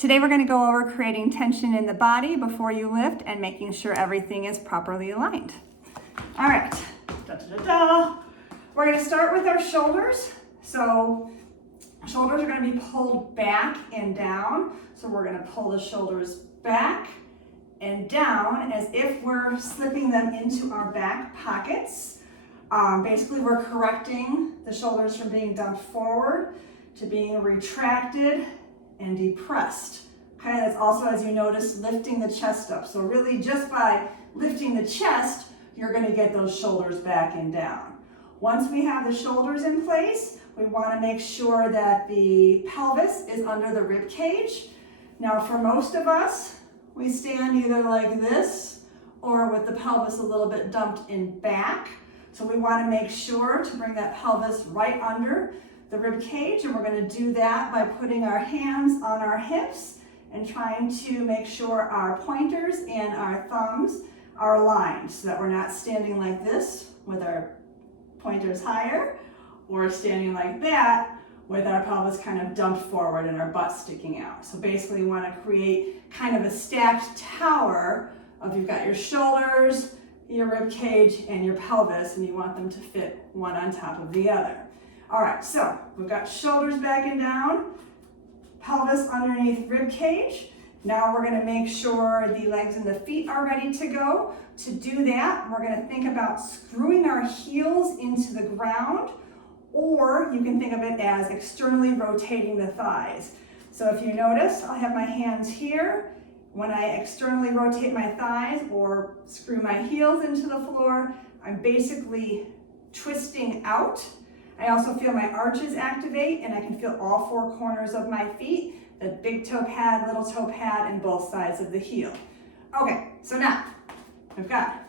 Today we're going to go over creating tension in the body before you lift and making sure everything is properly aligned. All right, we're going to start with our shoulders. So shoulders are going to be pulled back and down. So we're going to pull the shoulders back and down as if we're slipping them into our back pockets. Basically, we're correcting the shoulders from being dumped forward to being retracted and depressed. Okay, that's also, as you notice, lifting the chest up. So really just by lifting the chest, you're going to get those shoulders back and down. Once we have the shoulders in place, we want to make sure that the pelvis is under the rib cage. Now for most of us, we stand either like this or with the pelvis a little bit dumped in back. So we want to make sure to bring that pelvis right under the rib cage, and we're going to do that by putting our hands on our hips and trying to make sure our pointers and our thumbs are aligned so that we're not standing like this with our pointers higher or standing like that with our pelvis kind of dumped forward and our butt sticking out. So basically you want to create kind of a stacked tower of you've got your shoulders, your rib cage, and your pelvis, and you want them to fit one on top of the other. All right, so we've got shoulders back and down, pelvis underneath rib cage. Now we're gonna make sure the legs and the feet are ready to go. To do that, we're gonna think about screwing our heels into the ground, or you can think of it as externally rotating the thighs. So if you notice, I'll have my hands here. When I externally rotate my thighs or screw my heels into the floor, I'm basically twisting out. I also feel my arches activate, and I can feel all four corners of my feet, the big toe pad, little toe pad, and both sides of the heel. Okay, so now we've got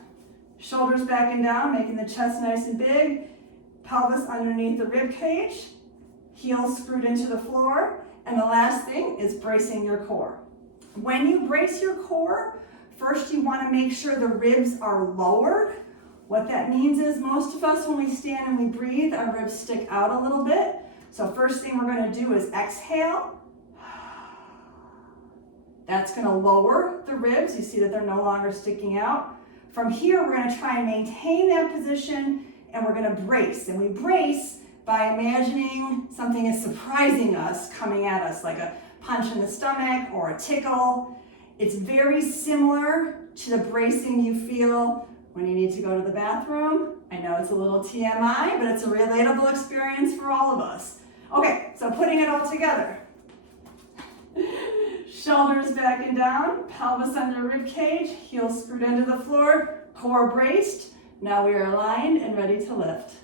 shoulders back and down, making the chest nice and big, pelvis underneath the rib cage, heels screwed into the floor, and the last thing is bracing your core. When you brace your core, first you want to make sure the ribs are lowered. What that means is most of us, when we stand and we breathe, our ribs stick out a little bit. So first thing we're going to do is exhale. That's going to lower the ribs. You see that they're no longer sticking out. From here, we're going to try and maintain that position, and we're going to brace. And we brace by imagining something is surprising us, coming at us, like a punch in the stomach or a tickle. It's very similar to the bracing you feel when you need to go to the bathroom. I know it's a little TMI, but it's a relatable experience for all of us. Okay, so putting it all together. Shoulders back and down, pelvis under rib cage, heels screwed into the floor, core braced. Now we are aligned and ready to lift.